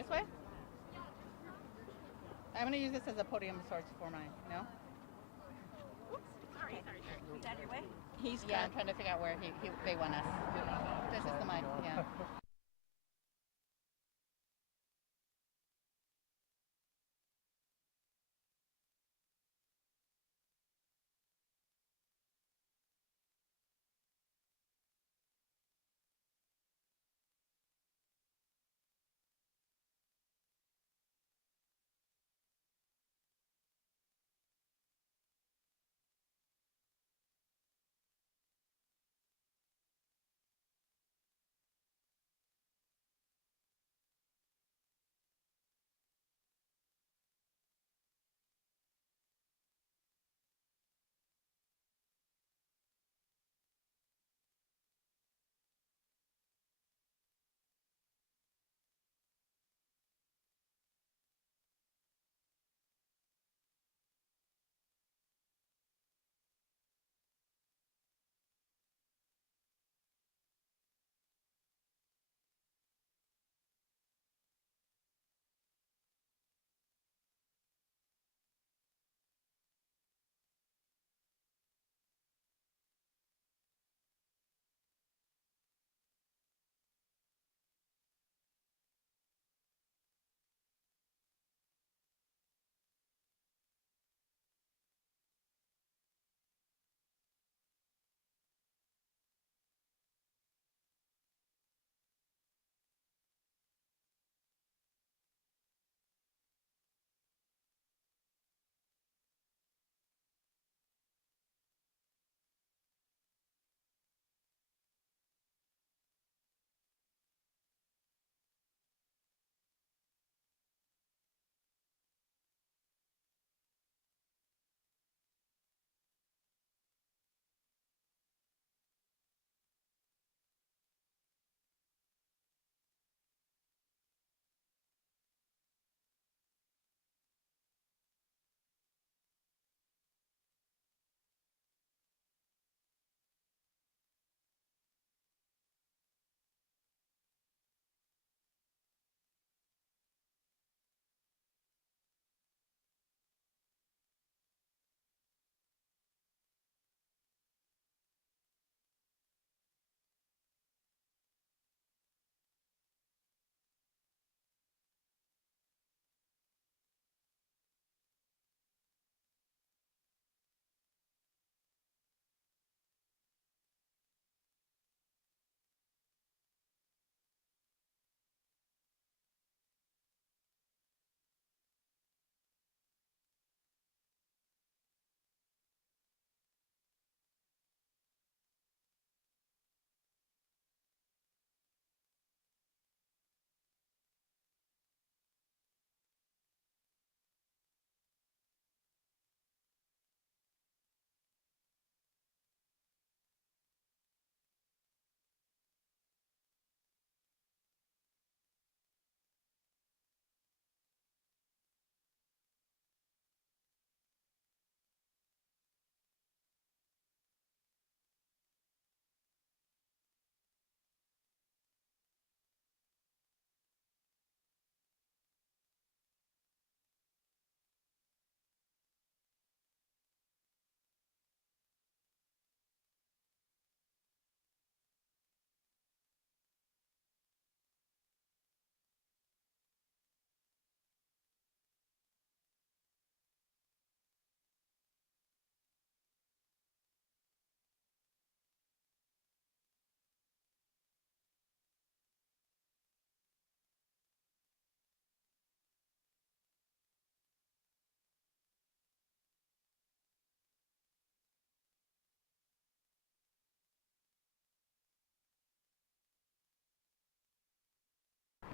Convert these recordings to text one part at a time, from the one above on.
This way? I'm going to use this as a podium source for mine. No? Sorry. Is that your way? Yeah, I'm trying to figure out where they want us. This is the mic, yeah.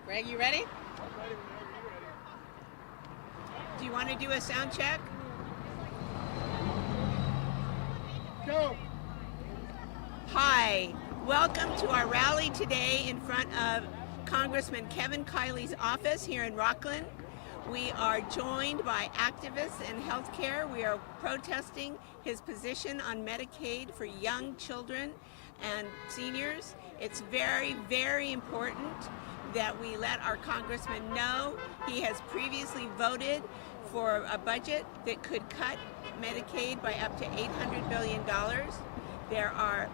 Greg, you ready? Do you want to do a sound check? Go! Hi, welcome to our rally today in front of Congressman Kevin Kiley's office here in Rockland. We are joined by activists in healthcare. We are protesting his position on Medicaid for young children and seniors. It's very, very important that we let our congressman know. He has previously voted for a budget that could cut Medicaid by up to $800 billion. There are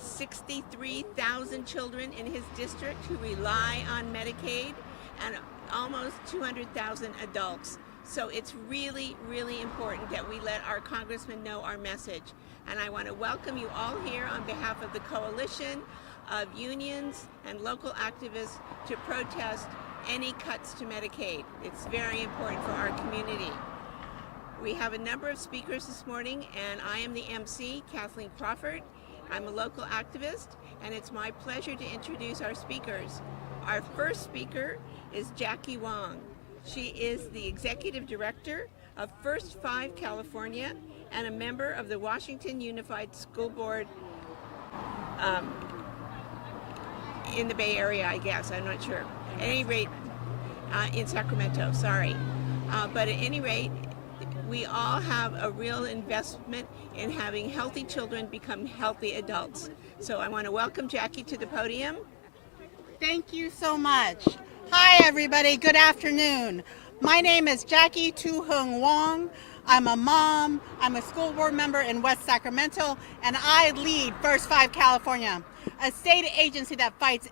63,000 children in his district who rely on Medicaid and almost 200,000 adults. So it's really, really important that we let our congressman know our message. And I want to welcome you all here on behalf of the coalition of unions and local activists to protest any cuts to Medicaid. It's very important for our community. We have a number of speakers this morning, and I am the MC, Kathleen Crawford. I'm a local activist, and it's my pleasure to introduce our speakers. Our first speaker is Jackie Wong. She is the Executive Director of First 5 California and a member of the Washington Unified School Board in the Bay Area, I guess. I'm not sure. At any rate, in Sacramento, sorry. But at any rate, we all have a real investment in having healthy children become healthy adults. So I want to welcome Jackie to the podium. Thank you so much. Hi, everybody. Good afternoon. My name is Jackie Tu-Hung Wong. I'm a mom. I'm a school board member in West Sacramento, and I lead First 5 California, a state agency that fights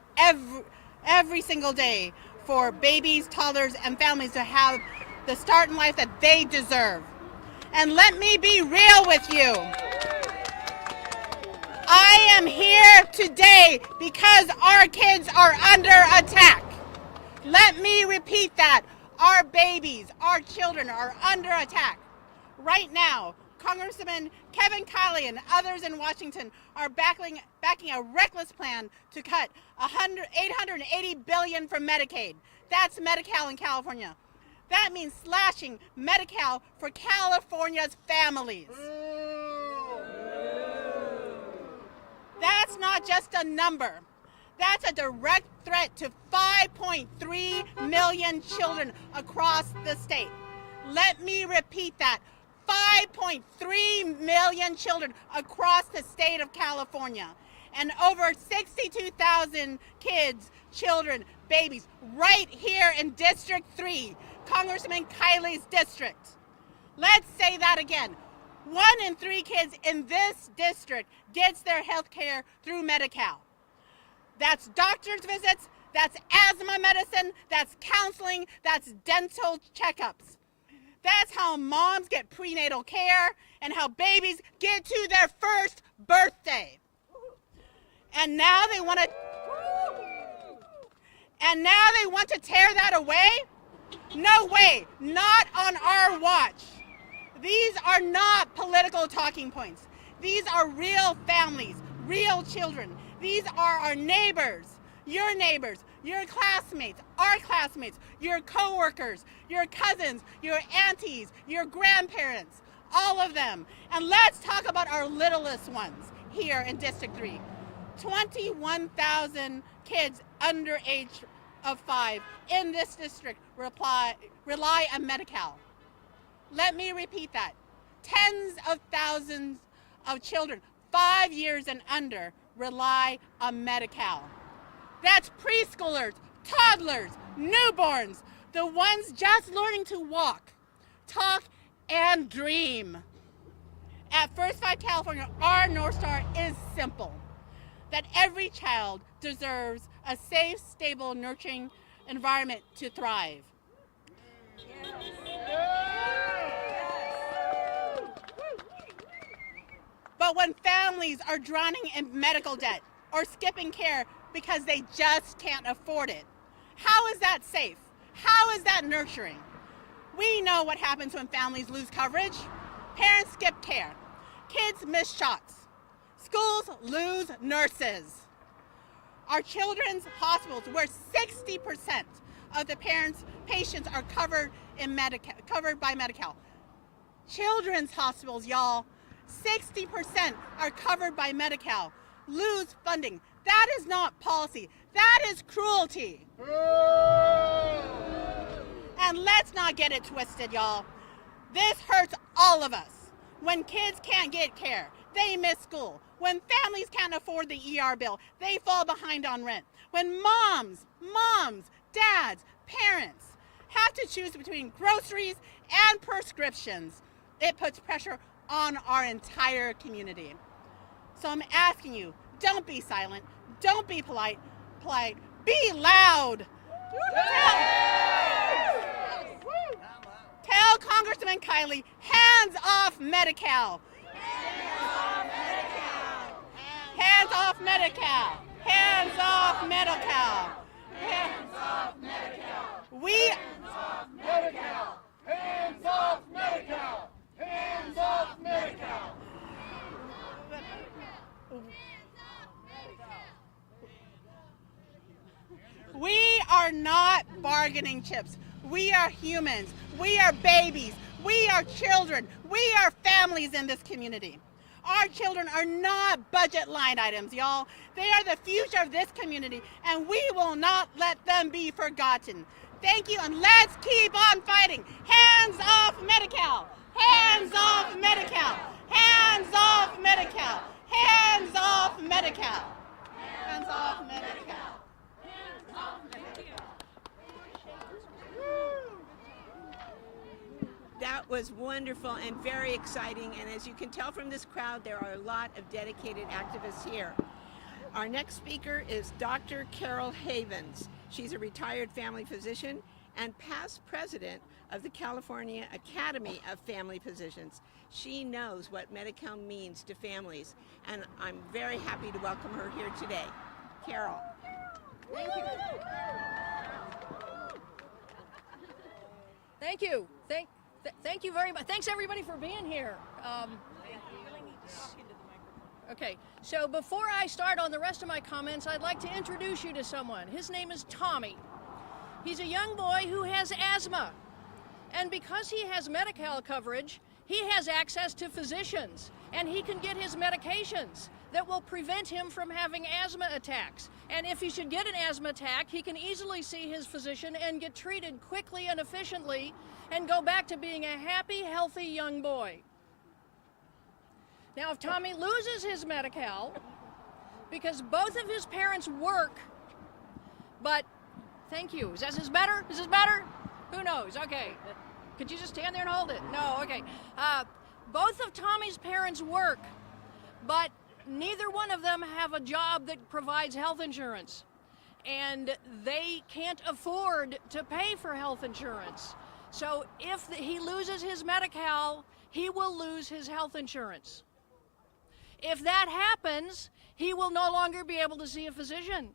every single day for babies, toddlers, and families to have the start in life that they deserve. And let me be real with you. I am here today because our kids are under attack. Let me repeat that. Our babies, our children are under attack. Right now, Congressman Kevin Kiley and others in Washington are backing a reckless plan to cut $880 billion from Medicaid. That's Medi-Cal in California. That means slashing Medi-Cal for California's families. That's not just a number. That's a direct threat to 5.3 million children across the state. Let me repeat that. 5.3 million children across the state of California. And over 62,000 kids, children, babies, right here in District 3, Congressman Kiley's district. Let's say that again. 1 in 3 kids in this district gets their health care through Medi-Cal. That's doctor's visits, that's asthma medicine, that's counseling, that's dental checkups. That's how moms get prenatal care and how babies get to their first birthday. And now they want to tear that away? No way, not on our watch. These are not political talking points. These are real families, real children. These are our neighbors, your classmates, our classmates, your coworkers, your cousins, your aunties, your grandparents, all of them. And let's talk about our littlest ones here in District 3. 21,000 kids under age of 5 in this district rely on Medi-Cal. Let me repeat that. Tens of thousands of children, 5 years and under, rely on Medi-Cal. That's preschoolers, toddlers, newborns, the ones just learning to walk, talk, and dream. At First 5 California, our North Star is simple, that every child deserves a safe, stable, nurturing environment to thrive. But when families are drowning in medical debt or skipping care because they just can't afford it, how is that safe? How is that nurturing? We know what happens when families lose coverage. Parents skip care. Kids miss shots. Schools lose nurses. Our children's hospitals, where 60% of the patients are covered by Medi-Cal. Children's hospitals, y'all, 60% are covered by Medi-Cal. Lose funding. That is not policy. That is cruelty. And let's not get it twisted, y'all. This hurts all of us. When kids can't get care, they miss school. When families can't afford the ER bill, they fall behind on rent. When moms moms, dads, parents have to choose between groceries and prescriptions. It puts pressure on our entire community. So I'm asking you, don't be silent, don't be polite, be loud. Tell Congressman Kiley, hands off Medi-Cal. Hands off Medi-Cal. Hands off Medi-Cal. Hands off Medi-Cal. We Medi-Cal. Hands off Medi-Cal. Hands off Medi-Cal. We are not bargaining chips. We are humans. We are babies. We are children. We are families in this community. Our children are not budget line items, y'all. They are the future of this community, and we will not let them be forgotten. Thank you, and let's keep on fighting. Hands off Medi-Cal. Hands off Medi-Cal. Hands off Medi-Cal. Hands off Medi-Cal. Hands off Medi-Cal. That was wonderful and very exciting, and as you can tell from this crowd, there are a lot of dedicated activists here. Our next speaker is Dr. Carol Havens. She's a retired family physician and past president of the California Academy of Family Physicians. She knows what Medi-Cal means to families, and I'm very happy to welcome her here today. Carol. Thank you. Thank you. Thank you very much. Thanks everybody for being here. Okay, so before I start on the rest of my comments, I'd like to introduce you to someone. His name is Tommy. He's a young boy who has asthma. And because he has Medi-Cal coverage, he has access to physicians, and he can get his medications that will prevent him from having asthma attacks. And if he should get an asthma attack, he can easily see his physician and get treated quickly and efficiently and go back to being a happy, healthy young boy. Now, if Tommy loses his Medi-Cal, because both of his parents work, but, thank you, is this better? Is this better? Who knows? Okay. Could you just stand there and hold it? No, okay. Both of Tommy's parents work, but neither one of them have a job that provides health insurance. And they can't afford to pay for health insurance. So if he loses his Medi-Cal, he will lose his health insurance. If that happens, he will no longer be able to see a physician.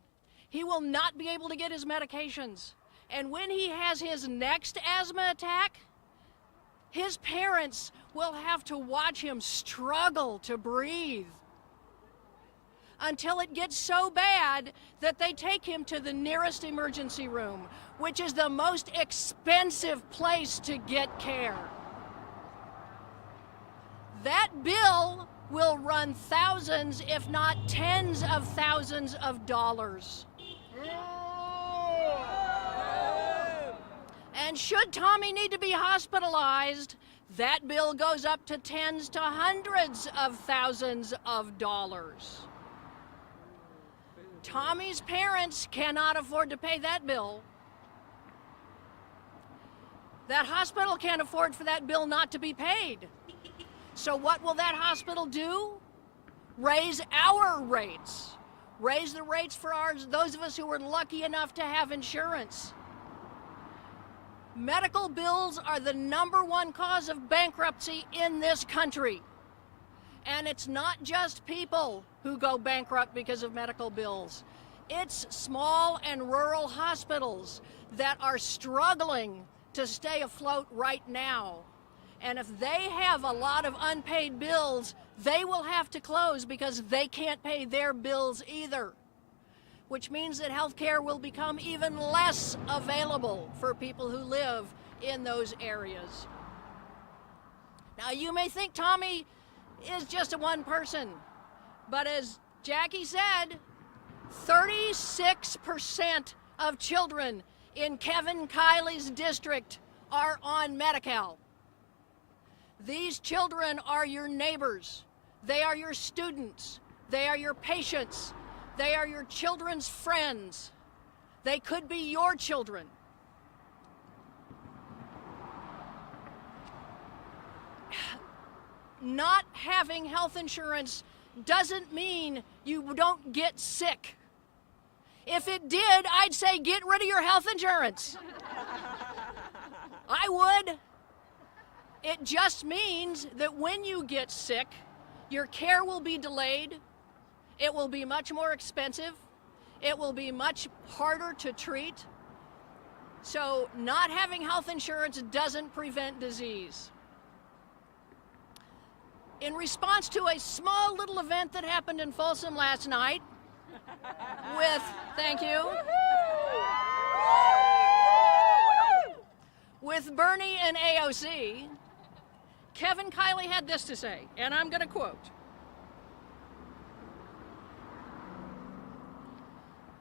He will not be able to get his medications. And when he has his next asthma attack, his parents will have to watch him struggle to breathe until it gets so bad that they take him to the nearest emergency room, which is the most expensive place to get care. That bill will run thousands, if not tens of thousands of dollars. And should Tommy need to be hospitalized, that bill goes up to tens to hundreds of thousands of dollars. Tommy's parents cannot afford to pay that bill. That hospital can't afford for that bill not to be paid. So what will that hospital do? Raise our rates. Raise the rates for those of us who were lucky enough to have insurance. Medical bills are the #1 cause of bankruptcy in this country. And it's not just people who go bankrupt because of medical bills. It's small and rural hospitals that are struggling to stay afloat right now. And if they have a lot of unpaid bills, they will have to close because they can't pay their bills either. Which means that health care will become even less available for people who live in those areas. Now, you may think Tommy is just a one person, but as Jackie said, 36% of children in Kevin Kiley's district are on Medi-Cal. These children are your neighbors. They are your students. They are your patients. They are your children's friends. They could be your children. Not having health insurance doesn't mean you don't get sick. If it did, I'd say get rid of your health insurance. I would. It just means that when you get sick, your care will be delayed. It will be much more expensive. It will be much harder to treat. So not having health insurance doesn't prevent disease. In response to a small little event that happened in Folsom last night with, thank you, with Bernie and AOC, Kevin Kiley had this to say, and I'm going to quote,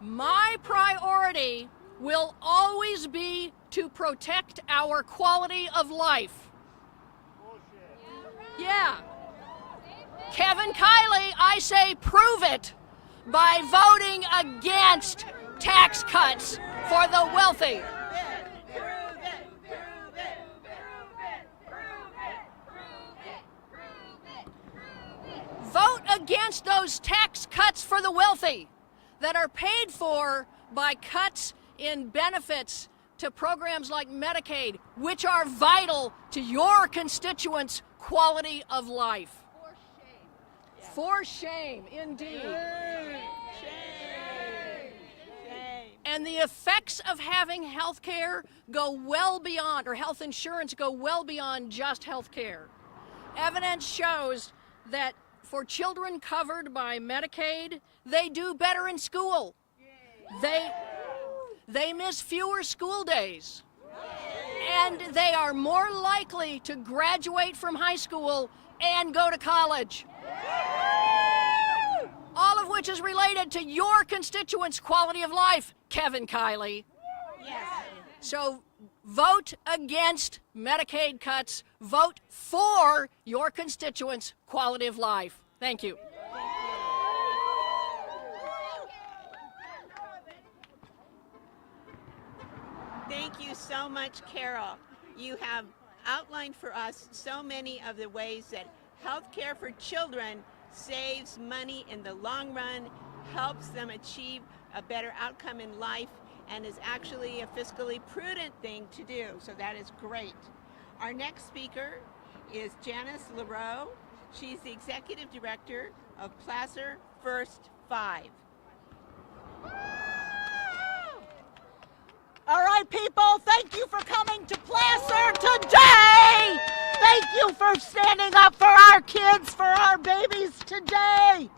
"My priority will always be to protect our quality of life." Yeah. Kevin Kiley, I say prove it by voting against tax cuts for the wealthy. Vote against those tax cuts for the wealthy that are paid for by cuts in benefits to programs like Medicaid, which are vital to your constituents' quality of life. For shame, indeed. Shame. And the effects of having health care go well beyond, or health insurance go well beyond just health care. Evidence shows that for children covered by Medicaid, they do better in school. They miss fewer school days. And they are more likely to graduate from high school and go to college. All of which is related to your constituents' quality of life, Kevin Kiley. Yes. So vote against Medicaid cuts. Vote for your constituents' quality of life. Thank you. Thank you so much, Carol. You have outlined for us so many of the ways that health care for children saves money in the long run, helps them achieve a better outcome in life, and is actually a fiscally prudent thing to do. So that is great. Our next speaker is Janice LaRoe. She's the Executive Director of Placer First 5. All right, people, thank you for coming to Placer today. Thank you for standing up for our kids, for our babies today.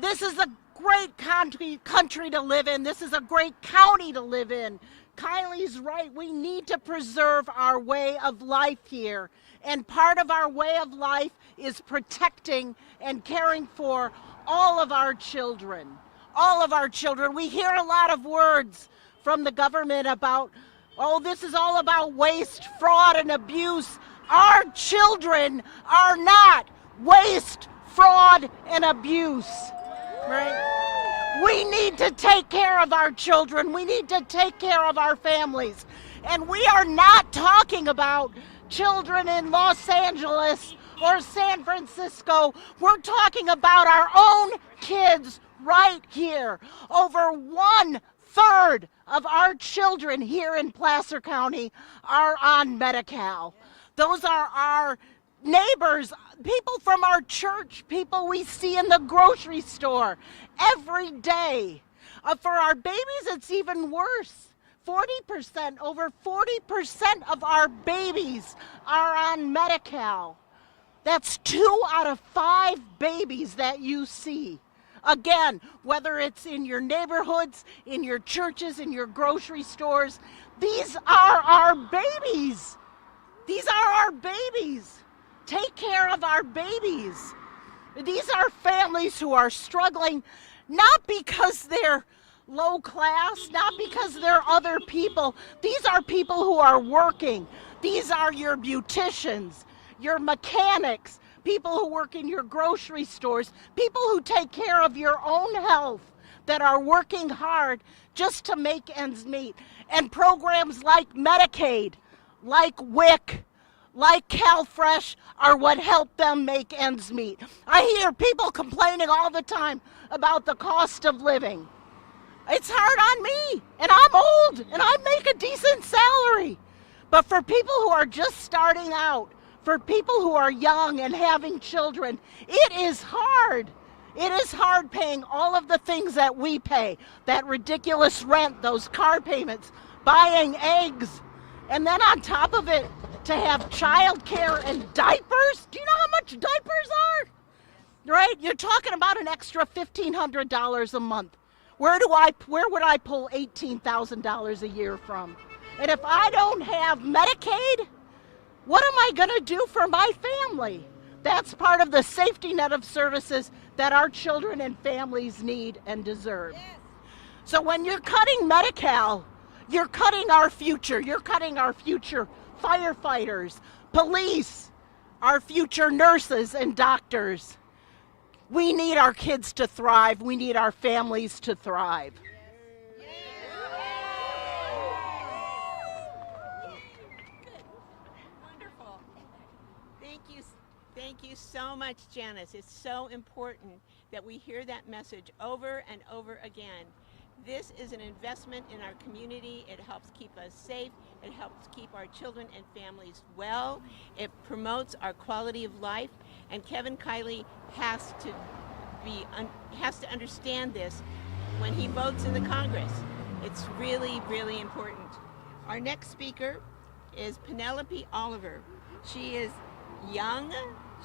This is a great country to live in. This is a great county to live in. Kylie's right. We need to preserve our way of life here. And part of our way of life is protecting and caring for all of our children. All of our children. We hear a lot of words from the government about, oh, this is all about waste, fraud, and abuse. Our children are not waste, fraud, and abuse, right? We need to take care of our children. We need to take care of our families. And we are not talking about children in Los Angeles or San Francisco. We're talking about our own kids right here. Over 1/3 of our children here in Placer County are on Medi-Cal. Those are our neighbors, people from our church, people we see in the grocery store every day. For our babies, it's even worse. 40%, over 40% of our babies are on Medi-Cal. That's 2 out of 5 babies that you see. Again, whether it's in your neighborhoods, in your churches, in your grocery stores, these are our babies. These are our babies. Take care of our babies. These are families who are struggling, not because they're low class, not because they're other people. These are people who are working. These are your beauticians, your mechanics, people who work in your grocery stores, people who take care of your own health. that are working hard just to make ends meet. And programs like Medicaid, like WIC, like CalFresh are what help them make ends meet. I hear people complaining all the time about the cost of living. It's hard on me, and I'm old, and I make a decent salary. But for people who are just starting out, for people who are young and having children, it is hard. It is hard paying all of the things that we pay, that ridiculous rent, those car payments, buying eggs, and then on top of it, to have childcare and diapers. Do you know how much diapers are? Right? You're talking about an extra $1,500 a month. Where would I pull $18,000 a year from? And if I don't have Medicaid, what am I going to do for my family? That's part of the safety net of services that our children and families need and deserve. Yes. So when you're cutting Medi-Cal, you're cutting our future. You're cutting our future firefighters, police, our future nurses and doctors. We need our kids to thrive. We need our families to thrive. Wonderful. Thank you so much, Janice. It's so important that we hear that message over and over again. This is an investment in our community. It helps keep us safe. It helps keep our children and families well. It promotes our quality of life. And Kevin Kiley has to understand this when he votes in the Congress. It's really, really important. Our next speaker is Penelope Oliver. She is young.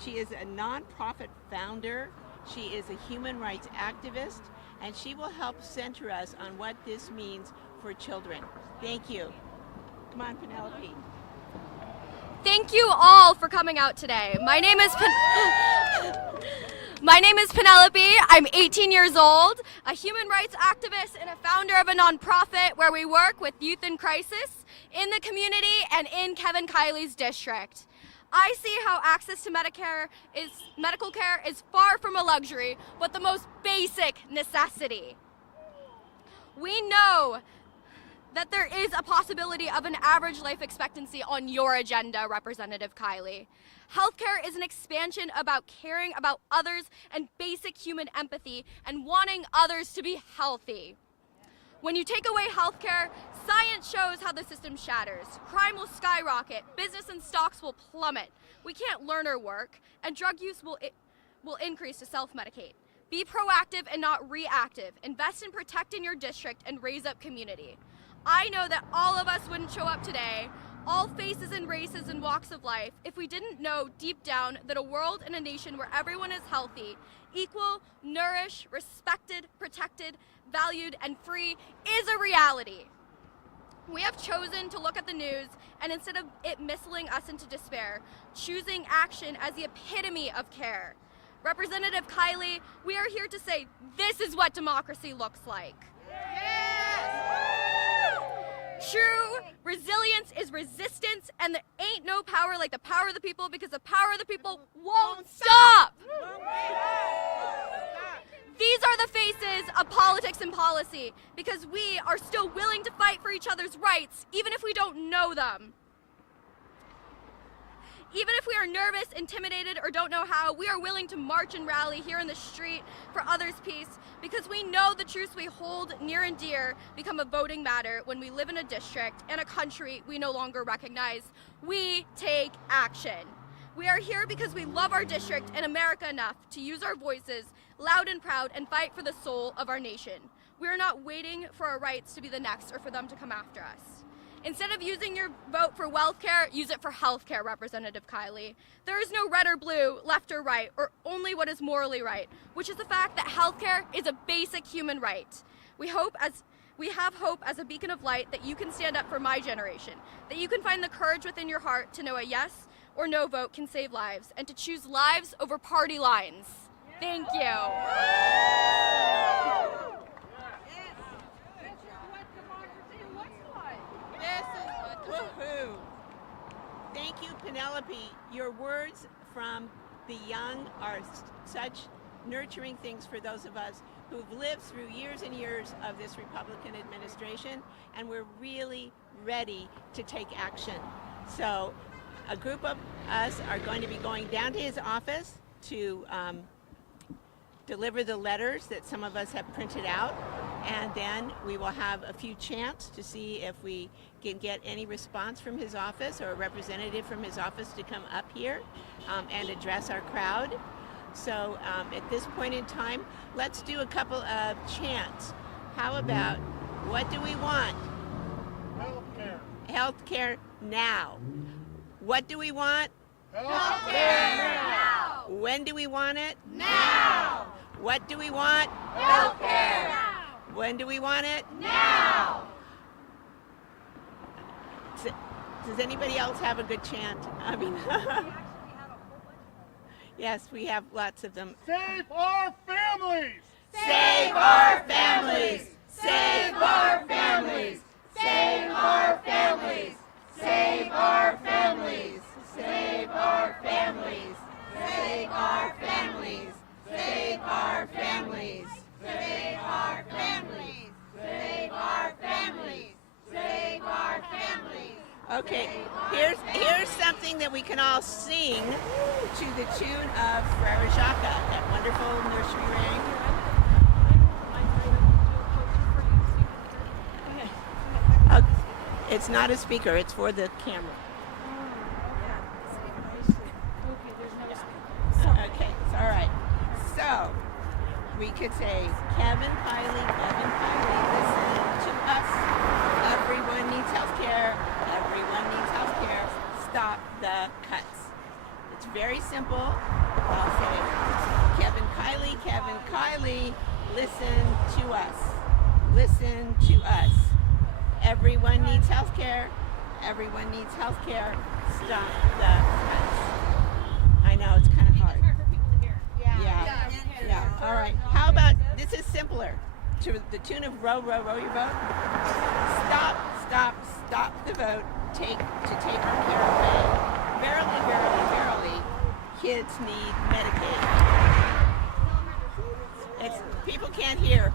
She is a nonprofit founder. She is a human rights activist, and she will help center us on what this means for children. Thank you. Come on, Penelope. Thank you all for coming out today. My name is Penelope. I'm 18 years old, a human rights activist and a founder of a nonprofit where we work with youth in crisis in the community and in Kevin Kiley's district. I see how access to medical care is far from a luxury, but the most basic necessity. We know that there is a possibility of an average life expectancy on your agenda, Representative Kiley. Healthcare is an expansion about caring about others and basic human empathy and wanting others to be healthy. When you take away healthcare, science shows how the system shatters. Crime will skyrocket, business and stocks will plummet. We can't learn or work, and drug use will increase to self-medicate. Be proactive and not reactive. Invest in protecting your district and raise up community. I know that all of us wouldn't show up today, all faces and races and walks of life, if we didn't know deep down that a world and a nation where everyone is healthy, equal, nourished, respected, protected, valued, and free is a reality. We have chosen to look at the news and instead of it missiling us into despair, choosing action as the epitome of care. Representative Kiley, we are here to say this is what democracy looks like. True resilience is resistance, and there ain't no power like the power of the people, because the power of the people won't stop. These are the faces of politics and policy, because we are still willing to fight for each other's rights, even if we don't know them. Even if we are nervous, intimidated, or don't know how, we are willing to march and rally here in the street for others' peace, because we know the truths we hold near and dear become a voting matter when we live in a district and a country we no longer recognize. We take action. We are here because we love our district and America enough to use our voices loud and proud and fight for the soul of our nation. We are not waiting for our rights to be the next or for them to come after us. Instead of using your vote for wealth care, use it for health care, Representative Kiley. There is no red or blue, left or right, or only what is morally right, which is the fact that health care is a basic human right. We have hope as a beacon of light that you can stand up for my generation, that you can find the courage within your heart to know a yes or no vote can save lives, and to choose lives over party lines. Thank you. Woohoo! Thank you, Penelope. Your words from the young are such nurturing things for those of us who've lived through years and years of this Republican administration, and we're really ready to take action. So a group of us are going to be going down to his office to deliver the letters that some of us have printed out, and then we will have a few chants to see if we can get any response from his office or a representative from his office to come up here and address our crowd. So at this point in time, let's do a couple of chants. How about, what do we want? Healthcare. Healthcare now. What do we want? Healthcare now. When do we want it? Now! What do we want? Healthcare! When do we want it? Now! Does anybody else have a good chant? I mean, yes, we have lots of them. Save our families. Save our families! Save our families! Save our families! Save our families! Save our families! Save our families! Save our families! Save our families! Save our families! Save our families! Okay, here's something that we can all sing to the tune of Frere Jacques, that wonderful nursery rhyme. It's not a speaker, it's for the camera. Okay, it's all right. So, we could say, Kevin Kiley, listen to us. Everyone needs health care. Everyone needs health care. Stop the cuts. It's very simple. I'll say, Kevin Kiley, listen to us. Listen to us. Everyone needs health care. Everyone needs health care. Stop the cuts. I know, it's kind of hard. Yeah. All right. How about, this is simpler. To the tune of row, row, row your boat. Stop the vote. Take our care away. Verily, kids need Medicaid. People can't hear.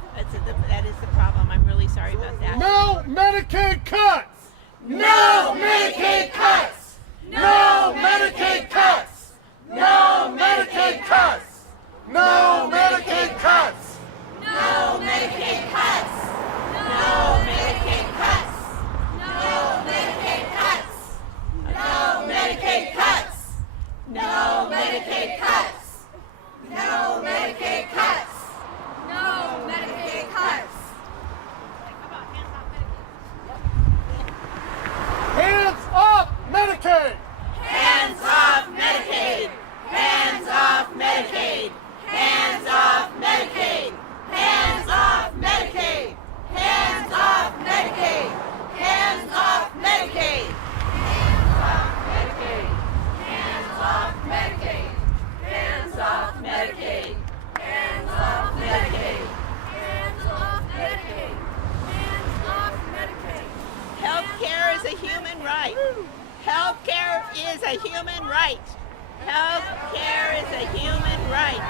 That is the problem. I'm really sorry about that. No Medicaid cuts. No Medicaid cuts. No Medicaid cuts. No Medicaid cuts. No Medicaid cuts. No Medicaid cuts. No Medicaid cuts. No Medicaid cuts. No Medicaid cuts. No Medicaid cuts. No Medicaid cuts. No Medicaid cuts. Hands off Medicaid. Hands off Medicaid. Hands off Medicaid. Hands off Medicaid. Hands off Medicaid. Hands off Medicaid. Hands off Medicaid. Hands off Medicaid. Hands off Medicaid. Hands off Medicaid. Hands off Medicaid. Hands off Medicaid. Healthcare is a human right. Healthcare is a human right. Healthcare is a human right.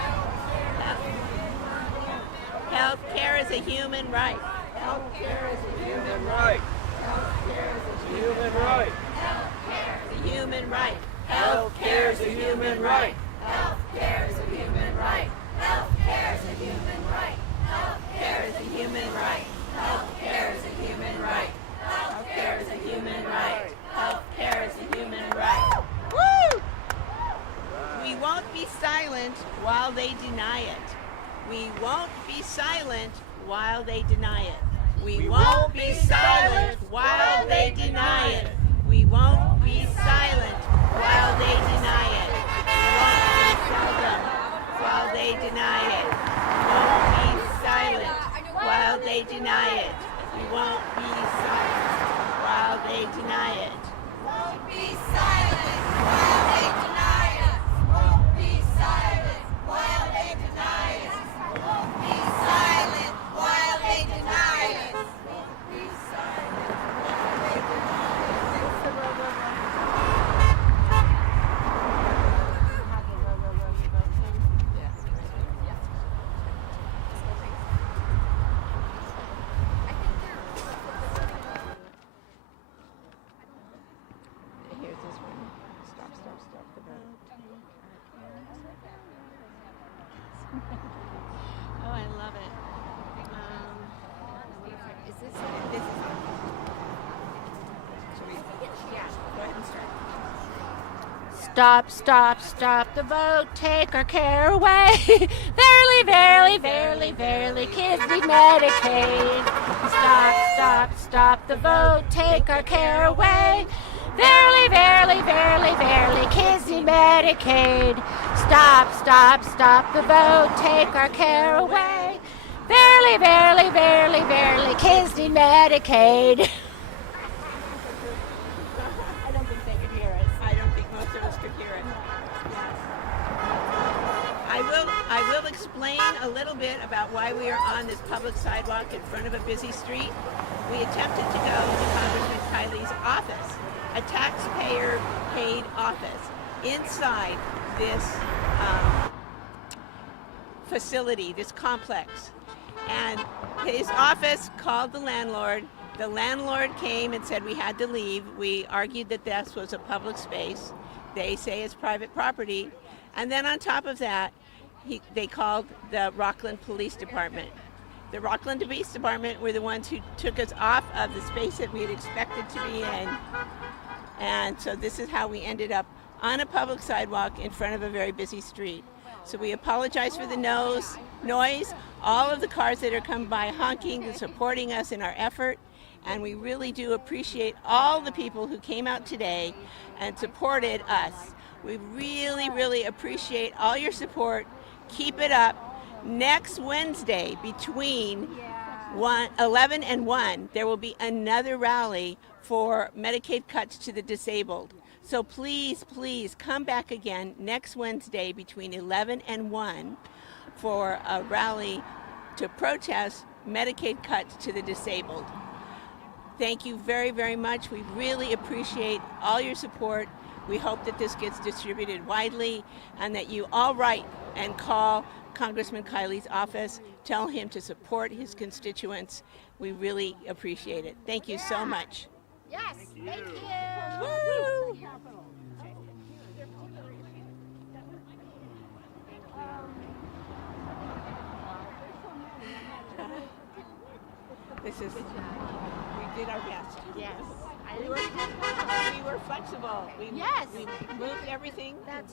Healthcare is a human right. Healthcare is a human right. Healthcare is a human right. Healthcare is a human right. Healthcare is a human right. Healthcare is a human right. Healthcare is a human right. Healthcare is a human right. Healthcare is a human right. Healthcare is a human right. Healthcare is a human right. Woo! We won't be silent while they deny it. We won't be silent while they deny it. We won't be silent while they deny it. We won't be silent while they deny it. We won't be silent while they deny it. We won't be silent while they deny it. We won't be silent while they deny it. Won't be silent while they deny it. Won't be silent while they deny it. Won't be silent while they deny it. Won't be silent stop, stop, stop the vote, take our care away. Verily, verily, verily, verily, kids need Medicaid. Stop, stop, stop the vote, take our care away. Verily, verily, verily, verily, kids need Medicaid. Stop, stop, stop the vote, take our care away. Verily, verily, verily, verily, kids need Medicaid. I don't think they could hear us. I don't think most of us could hear it. Yes. I will explain a little bit about why we are on this public sidewalk in front of a busy street. We attempted to go to Congressman Kiley's office, a taxpayer-paid office, inside this facility, this complex. And his office called the landlord. The landlord came and said we had to leave. We argued that this was a public space. They say it's private property. And then on top of that, they called the Rockland Police Department. The Rockland Police Department were the ones who took us off of the space that we had expected to be in. And so this is how we ended up on a public sidewalk in front of a very busy street. So we apologize for the noise, all of the cars that are coming by honking and supporting us in our effort. And we really do appreciate all the people who came out today and supported us. We really, really appreciate all your support. Keep it up. Next Wednesday between 11 and 1, there will be another rally for Medicaid cuts to the disabled. So please, please come back again next Wednesday between 11 and 1 for a rally to protest Medicaid cuts to the disabled. Thank you very, very much. We really appreciate all your support. We hope that this gets distributed widely and that you all write and call Congressman Kiley's office. Tell him to support his constituents. We really appreciate it. Thank you so much. Yes, thank you. Woo! We did our best. Yes. We were flexible. We moved everything. That's